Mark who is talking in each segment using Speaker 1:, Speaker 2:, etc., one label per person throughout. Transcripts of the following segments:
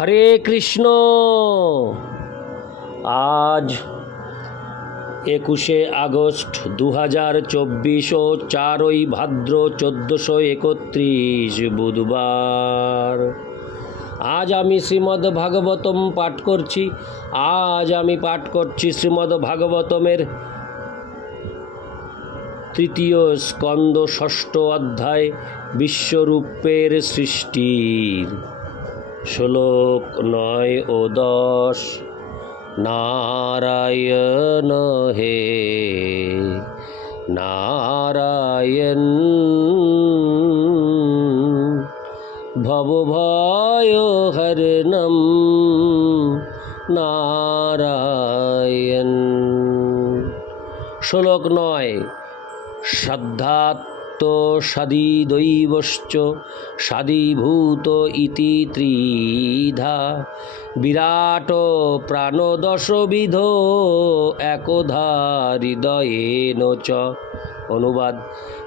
Speaker 1: হরে কৃষ্ণ। আজ একুশে আগস্ট দু হাজার চব্বিশ ও চারই ভাদ্র চোদ্দোশো একত্রিশ বুধবার। আজ আমি শ্রীমদ্ ভাগবতম পাঠ করছি। আজ আমি পাঠ করছি শ্রীমদ্ ভাগবতমের তৃতীয় স্কন্দ ষষ্ঠ অধ্যায়, বিশ্বরূপের সৃষ্টির। শ্লোক নয় ও দশ নারায়ণ হে নারায়ণ ভবভয় হরণম নারায়ণ। শ্লোক নয় শ্রদ্ধাত্ম সদিদৈবশ্চ সদীভূত ইতি ত্রিধা। বিরাট প্রাণদশবিধ একধা হৃদয়েন চ। অনুবাদ,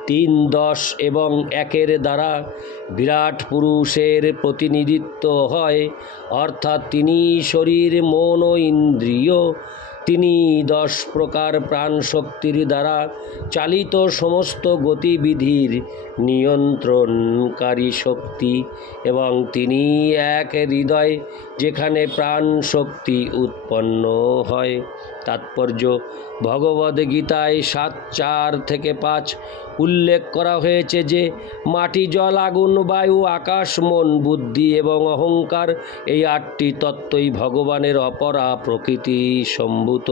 Speaker 1: তিন দশ এবং একের দ্বারা বিরাট পুরুষের প্রতিনিধিত্ব হয়, অর্থাৎ তিনি শরীর, মন ইন্দ্রিয় তিনি দশ প্রকার প্রাণশক্তির দ্বারা চালিত সমস্ত গতিবিধির নিয়ন্ত্রণকারী শক্তি এবং তিনি এক হৃদয় যেখানে প্রাণ শক্তি উৎপন্ন হয়। তাৎপর্য ভগবদ্গীতায় সাত, চার থেকে পাঁচ উল্লেখ করা হয়েছে যে মাটি, জল, আগুন, বায়ু, আকাশ, মন, বুদ্ধি এবং অহংকার এই আটটি তত্ত্বই ভগবানের অপরা প্রকৃতি সম্ভূত।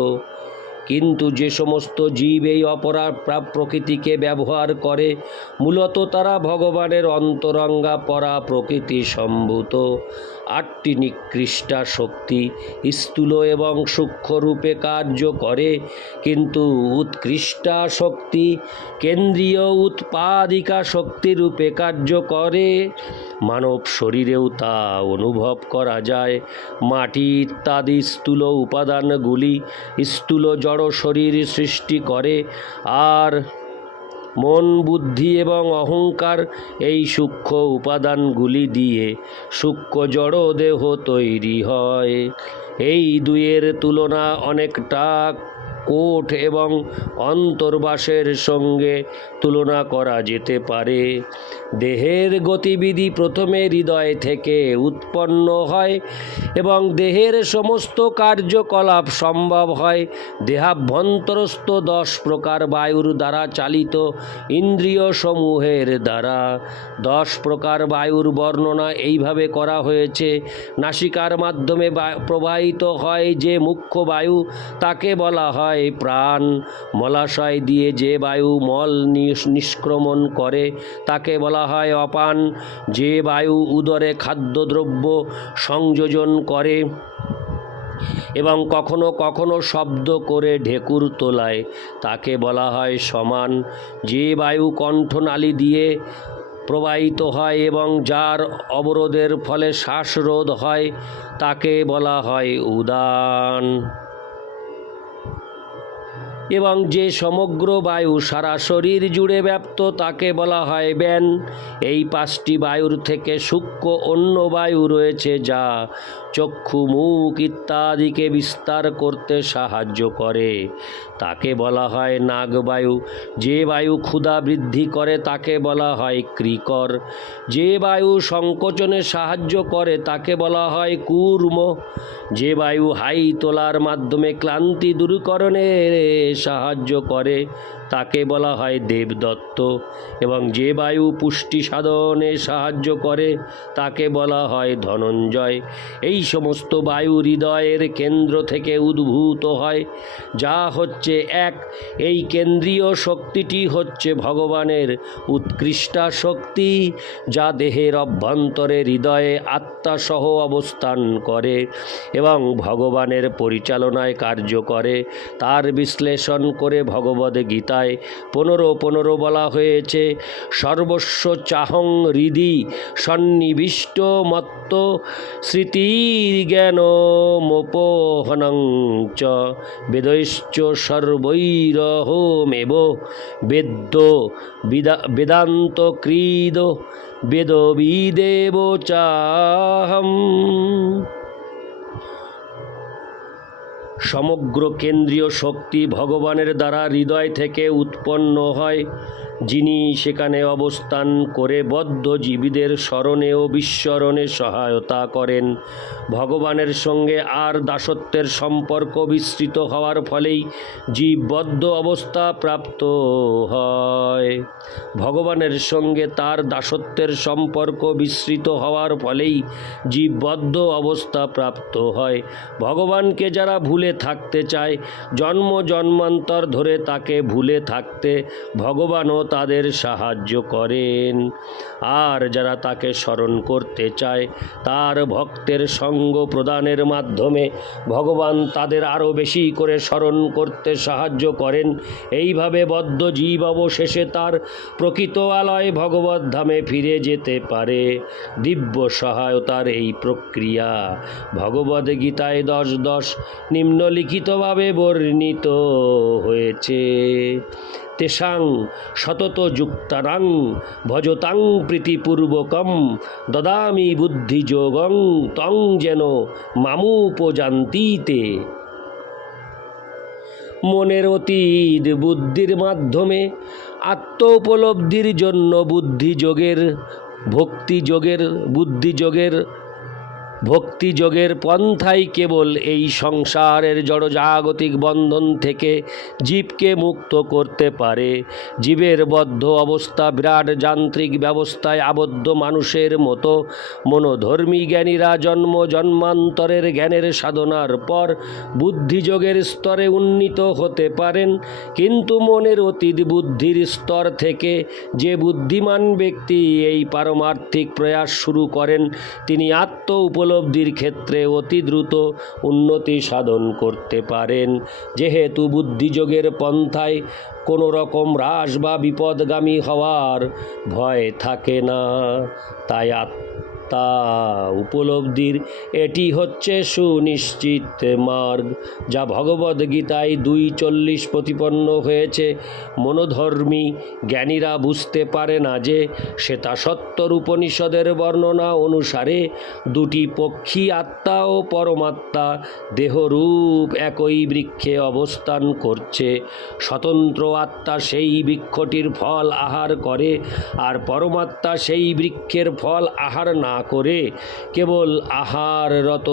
Speaker 1: কিন্তু যে সমস্ত জীব এই অপরা প্রা- প্রকৃতিকে ব্যবহার করে, মূলত তারা ভগবানের অন্তরঙ্গা পরা প্রকৃতি সম্ভূত। আটটি নিকৃষ্টা শক্তি স্থূল এবং সূক্ষ্মরূপে কার্য করে, কিন্তু উৎকৃষ্টা শক্তি কেন্দ্রীয় উৎপাদিকা শক্তি রূপে কার্য করে। মানব শরীরেও তা অনুভব করা যায়। মাটি, ইত্যাদি স্থূল উপাদানগুলি স্থূল জড় শরীর সৃষ্টি করে। আর মন, বুদ্ধি এবং অহংকার এই সূক্ষ্ম উপাদানগুলি দিয়ে সূক্ষ্ম জড় দেহ তৈরি হয়। এই দুইয়ের তুলনা অনেকটা কোট এবং অন্তর্বাসের সঙ্গে তুলনা করা যেতে পারে। দেহের গতিবিধি প্রথমে হৃদয় থেকে উৎপন্ন হয় এবং দেহের সমস্ত কার্যকলাপ সম্ভব হয়। দেহাভ্যন্তরস্থ দশ প্রকার বায়ুর দ্বারা চালিত ইন্দ্রিয় সমূহের দ্বারা। দশ প্রকার বায়ুর বর্ণনা এইভাবে করা হয়েছে। নাসিকার মাধ্যমে প্রবাহিত হয় যে মুখ্য বায়ু তাকে বলা হয় প্রাণ, মলাশয় দিয়ে যে বায়ু মল নিষ্ক্রমণ করে, তাকে বলা হয় অপান। যে বায়ু উদরে খাদ্যদ্রব্য সংযোজন করে এবং কখনো কখনো শব্দ করে ঢেকুর তোলায়, তাকে বলা হয় সমান। যে বায়ু কণ্ঠনালী দিয়ে প্রবাহিত হয় এবং যার অবরোধের ফলে শ্বাসরোধ হয়, তাকে বলা হয় উদান। এবং যে সমগ্র বায়ু সারা শরীর জুড়ে ব্যাপ্ত, তাকে বলা হয় ব্যান। এই পাঁচটি বায়ুর থেকে সূক্ষ্ম অন্য বায়ু রয়েছে যা চক্ষু, মুখ ইত্যাদিকে বিস্তার করতে সাহায্য করে। তাকে বলা হয় নাগবায়ু। যে বায়ু ক্ষুধা বৃদ্ধি করে, তাকে বলা হয় ক্রিকর। যে বায়ু সংকোচনে সাহায্য করে, তাকে বলা হয় কুর্ম। যে বায়ু হাই তোলার মাধ্যমে ক্লান্তি দূরীকরণে সাহায্য করে, তাকে বলা হয় দেবদত্ত। এবং যে বায়ু পুষ্টি সাধনে সাহায্য করে, তাকে বলা হয় ধনঞ্জয়। এই সমস্ত বায়ু হৃদয়ের কেন্দ্র থেকে উদ্ভূত হয়, যা হচ্ছে এক। এই কেন্দ্রীয় শক্তিটি হচ্ছে ভগবানের উৎকৃষ্টা শক্তি, যা দেহের অভ্যন্তরে হৃদয়ে আত্মাসহ অবস্থান করে এবং ভগবানের পরিচালনায় কার্য করে। তার বিশ্লেষণ করে ভগবদ গীতায় পনেরো পনেরো বলা হয়েছে, সর্বস্ব চাহং হৃদি সন্নিবিষ্ট মত্ত স্মৃতির্জ্ঞান মোপহনং চ। বেদৈশ্চ সর্বৈরহমেব বেদ্য বিদা, বেদান্ত ক্রীদ বেদবিদেব চাহম। সমগ্র কেন্দ্রীয় শক্তি ভগবানের দ্বারা হৃদয় থেকে উৎপন্ন হয়। যিনি সেখানে অবস্থান করে বদ্ধ জীবীদের স্মরণে ও বিস্মরণে সহায়তা করেন। ভগবানের সঙ্গে আর দাসত্বের সম্পর্ক বিস্তৃত হওয়ার ফলেই জীব বদ্ধ অবস্থা প্রাপ্ত হয়। ভগবানের সঙ্গে তার দাসত্বের সম্পর্ক বিস্তৃত হওয়ার ফলেই জীব বদ্ধ অবস্থা প্রাপ্ত হয়। ভগবানকে যারা ভুলে থাকতে চায়, জন্ম জন্মান্তর ধরে তাকে ভুলে থাকতে ভগবানও তাদের সাহায্য করেন। আর যারা তাকে স্মরণ করতে চায়, তার ভক্তের সঙ্গ প্রদানের মাধ্যমে ভগবান তাদের আরও বেশি করে স্মরণ করতে সাহায্য করেন। এইভাবে বদ্ধ জীব অবশেষে তার প্রকৃত আলয় ভগবত ধামে ফিরে যেতে পারে। দিব্য সহায়তার এই প্রক্রিয়া ভগবদ গীতায় দশ দশ নিম্নলিখিতভাবে বর্ণিত হয়েছে। তেষাং সতত যুক্তারাং ভজতাং প্রীতিপূর্বকম দদামি বুদ্ধিযোগং তং যেন মামুপজান্তিতে। মনের অতীত বুদ্ধির মাধ্যমে আত্ম উপলব্ধির জন্য বুদ্ধিযোগের, ভক্তিযোগের, বুদ্ধিযোগের ভক্তিযোগের পন্থাই কেবল এই সংসারের জড়জাগতিক বন্ধন থেকে জীবকে মুক্ত করতে পারে। জীবের বদ্ধ অবস্থা বিরাট যান্ত্রিক ব্যবস্থায় আবদ্ধ মানুষের মতো। মনোধর্মী জ্ঞানীরা জন্ম জন্মান্তরের জ্ঞানের সাধনার পর বুদ্ধিযোগের স্তরে উন্নীত হতে পারেন। কিন্তু মনের অতীত বুদ্ধির স্তর থেকে যে বুদ্ধিমান ব্যক্তি এই পারমার্থিক প্রয়াস শুরু করেন, তিনি আত্ম উপলব্ধির ক্ষেত্রে অতি দ্রুত উন্নতি সাধন করতে পারেন। যেহেতু বুদ্ধিযোগের পন্থায় কোনো রকম হ্রাস বা বিপদগামী হওয়ার ভয় থাকে না, তাই আত্মা উপলব্ধির, এটি হচ্ছে সুনিশ্চিত মার্গ, যা ভগবদ্গীতায় দুই চল্লিশ প্রতিপন্ন হয়েছে। মনোধর্মী জ্ঞানীরা বুঝতে পারে না যে শ্বেতাসত্তর উপনিষদের বর্ণনা অনুসারে দুটি পক্ষী আত্মা ও পরমাত্মা দেহরূপ একই বৃক্ষে অবস্থান করছে। স্বতন্ত্র আত্মা সেই বৃক্ষটির ফল আহার করে, আর পরমাত্মা সেই বৃক্ষের ফল আহার না করে কেবল আহাররত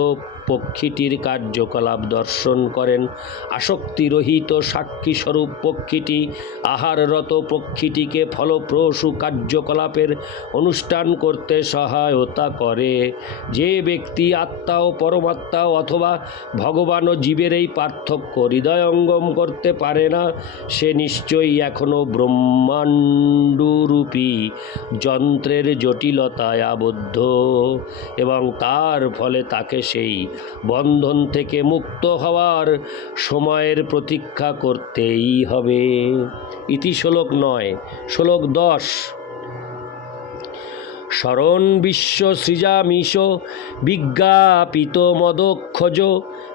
Speaker 1: পক্ষীটির কার্যকলাপ দর্শন করেন। আসক্তিরহিত সাক্ষীস্বরূপ পক্ষীটি আহাররত পক্ষীটিকে ফলপ্রসূ কার্যকলাপের অনুষ্ঠান করতে সহায়তা করে। যে ব্যক্তি আত্মা ও পরমাত্মা অথবা ভগবান ও জীবের এই পার্থক্য হৃদয়ঙ্গম করতে পারে না, সে নিশ্চয়ই এখনও ব্রহ্মাণ্ডরূপী যন্ত্রের জটিলতায় আবদ্ধ এবং তার ফলে তাকে সেই বন্ধন থেকে মুক্ত হওয়ার সময়ের প্রতীক্ষা করতেই হবে। ইতি শ্লোক নয়, শ্লোক দশ। শরণ বিশ্ব সৃজামিষ, বিজ্ঞাপিত মদক্ষজ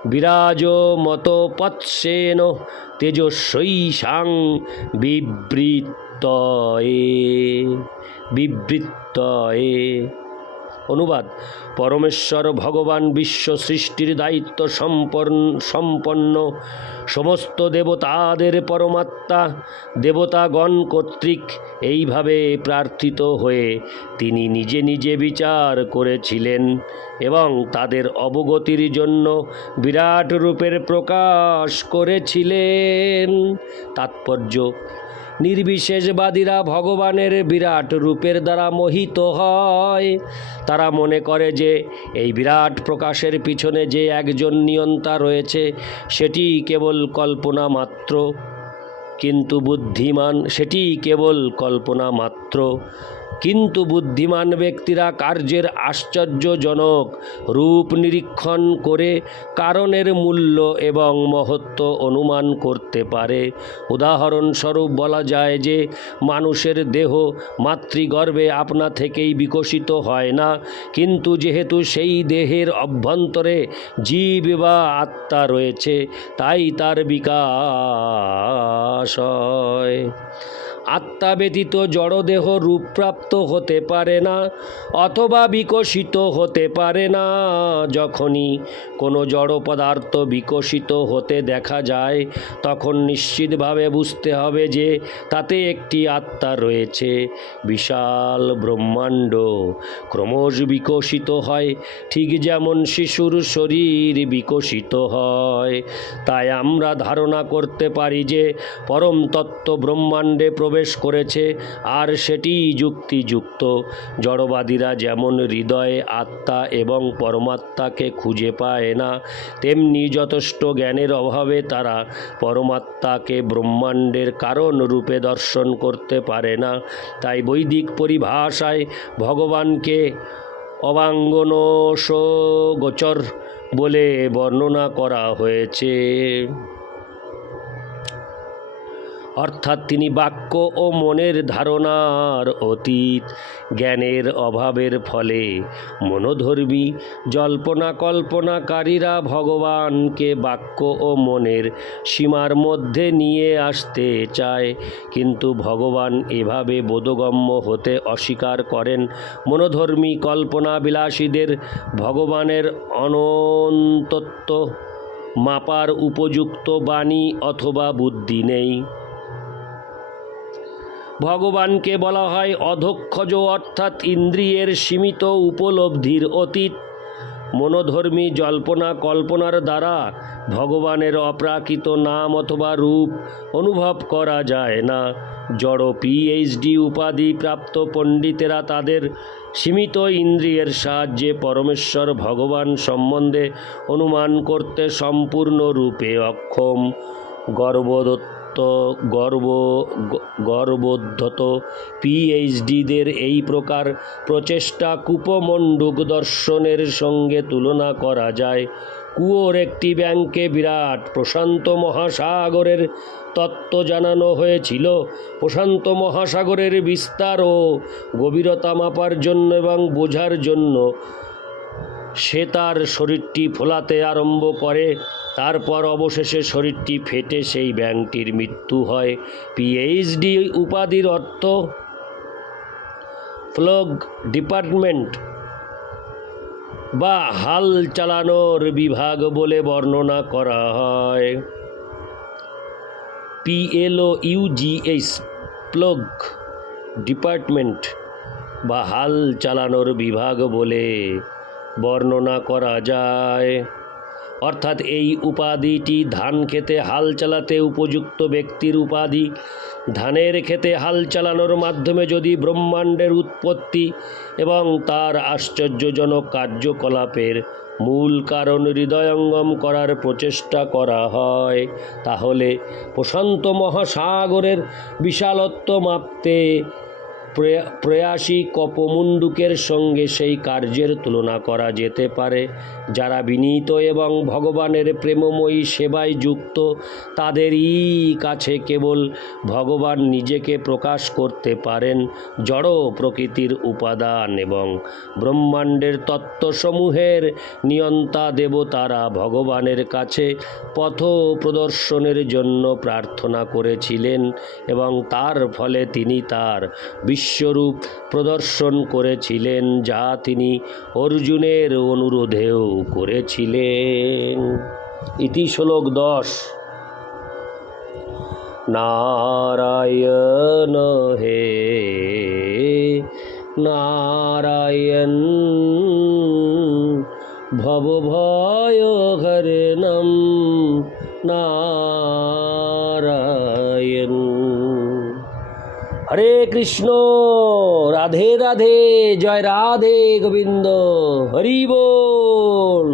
Speaker 1: বিরাজ মত পৎসেন তেজস্বী সাং বিবৃতয়ে বিবৃতয়ে অনুবাদ। পরমেশ্বর ভগবান বিশ্ব সৃষ্টির দায়িত্ব সম্পন্ন সম্পন্ন সমস্ত দেবতাদের পরমাত্মা, দেবতাগণ কর্তৃক এইভাবে প্রার্থিত হয়ে তিনি নিজে নিজে বিচার করেছিলেন এবং তাদের অবগতির জন্য বিরাট রূপের প্রকাশ করেছিলেন। তাৎপর্য নির্বিশেষবাদীরা ভগবানের বিরাট রূপের দ্বারা মোহিত হয়। তারা মনে করে যে এই বিরাট প্রকাশের পিছনে যে একজন নিয়ন্তা রয়েছে, সেটি কেবল কল্পনা মাত্র। কিন্তু বুদ্ধিমান, সেটি কেবল কল্পনা মাত্র। কিন্তু বুদ্ধিমান ব্যক্তিরা কার্যের আশ্চর্যজনক রূপ নিরীক্ষণ করে কারণের মূল্য এবং মহত্ব অনুমান করতে পারে। উদাহরণস্বরূপ বলা যায় যে, মানুষের দেহ মাতৃগর্ভে আপনা থেকেই বিকশিত হয় না, কিন্তু যেহেতু সেই দেহের অভ্যন্তরে জীব বা আত্মা রয়েছে, তাই তার বিকাশ হয়। আত্মা ব্যতীত জড়দেহ রূপপ্রাপ্ত হতে পারে না, অথবা বিকশিত হতে পারে না। যখনই কোনো জড় পদার্থ বিকশিত হতে দেখা যায়, তখন নিশ্চিতভাবে বুঝতে হবে যে তাতে একটি আত্মা রয়েছে। বিশাল ব্রহ্মাণ্ড ক্রমশ বিকশিত হয়, ঠিক যেমন শিশুর শরীর বিকশিত হয়। তাই আমরা ধারণা করতে পারি যে পরম তত্ত্ব ব্রহ্মাণ্ডে প্রবেশ করেছে, আর সেটি যুক্তিযুক্ত। জড়বাদীরা যেমন হৃদয়ে আত্মা এবং পরমাত্মাকে খুঁজে পায় না, তেমনি যথেষ্ট জ্ঞানের অভাবে তারা পরমাত্মাকে ব্রহ্মাণ্ডের কারণ রূপে দর্শন করতে পারে না। তাই বৈদিক পরিভাষায় ভগবানকে অবাঙ্গনস গোচর বলে বর্ণনা করা হয়েছে। অর্থাৎ তিনি বাক্য ও মনের ধারণার অতীত, জ্ঞানের অভাবের ফলে মনোধর্মী জল্পনা কল্পনাকারীরা ভগবানকে বাক্য ও মনের সীমার মধ্যে নিয়ে আসতে চায়। কিন্তু ভগবান এভাবে বোধগম্য হতে অস্বীকার করেন। মনোধর্মী কল্পনা বিলাসীদের ভগবানের অনন্তত্ব মাপার উপযুক্ত বাণী অথবা বুদ্ধি নেই। ভগবানকে বলা হয় অধক্ষজ, অর্থাৎ ইন্দ্রিয়ের সীমিত উপলব্ধির অতীত। মনোধর্মী জল্পনা কল্পনার দ্বারা ভগবানের অপ্রাকৃত নাম অথবা রূপ অনুভব করা যায় না। জড় পিএইচডি উপাধি প্রাপ্ত পণ্ডিতেরা তাদের সীমিত ইন্দ্রিয়ের সাহায্যে পরমেশ্বর ভগবান সম্বন্ধে অনুমান করতে সম্পূর্ণরূপে অক্ষম। গর্ভদত্ত গর্ব গর্বোদ্ধত পিএইচডিদের এই প্রকার প্রচেষ্টা কূপমণ্ডুক দর্শনের সঙ্গে তুলনা করা যায়। কুয়োর একটি ব্যাংকে বিরাট প্রশান্ত মহাসাগরের তত্ত্ব জানানো হয়েছিল। প্রশান্ত মহাসাগরের বিস্তার ও গভীরতা মাপার জন্য এবং বোঝার জন্য সে তার শরীরটি ফোলাতে আরম্ভ করে। তারপর অবশেষে শরীরটি ফেটে সেই ব্যাংকটির মৃত্যু হয়। পিএইচডি উপাধির অর্থ ফ্লগ ডিপার্টমেন্ট বা হাল চালানোর বিভাগ বলে বর্ণনা করা হয়। পিএলও ইউজিএস প্লগ ডিপার্টমেন্ট বা হাল চালানোর বিভাগ বলে বর্ণনা করা যায়। অর্থাৎ এই উপাধিটি ধান খেতে হাল চালাতে উপযুক্ত ব্যক্তির উপাধি। ধানের খেতে হাল চালানোর মাধ্যমে যদি ব্রহ্মাণ্ডের উৎপত্তি এবং তার আশ্চর্যজনক কার্যকলাপের মূল কারণ হৃদয়ঙ্গম করার প্রচেষ্টা করা হয়, তাহলে প্রশান্ত মহাসাগরের বিশালত্ব মাপতে প্রয়াসী কপমুণ্ডুকের সঙ্গে সেই কার্যের তুলনা করা যেতে পারে। যারা বিনীত এবং ভগবানের প্রেমময়ী সেবায় যুক্ত, তাদেরই কাছে কেবল ভগবান নিজেকে প্রকাশ করতে পারেন জড় প্রকৃতির উপাদান এবং ব্রহ্মাণ্ডের তত্ত্বসমূহের নিয়ন্তা দেবতারা ভগবানের কাছে পথ প্রদর্শনের জন্য প্রার্থনা করেছিলেন এবং তার ফলে তিনি তার বিশ্বরূপ প্রদর্শন করেছিলেন, যা তিনি অর্জুনের অনুরোধেও করেছিলেন। ইতি শ্লোক দশ। নারায়ণ হে, নারায়ণ, ভব ভয় হরণম নারায়ণ হরে কৃষ্ণ রাধে রাধে জয় রাধে গোবিন্দ হরি বল।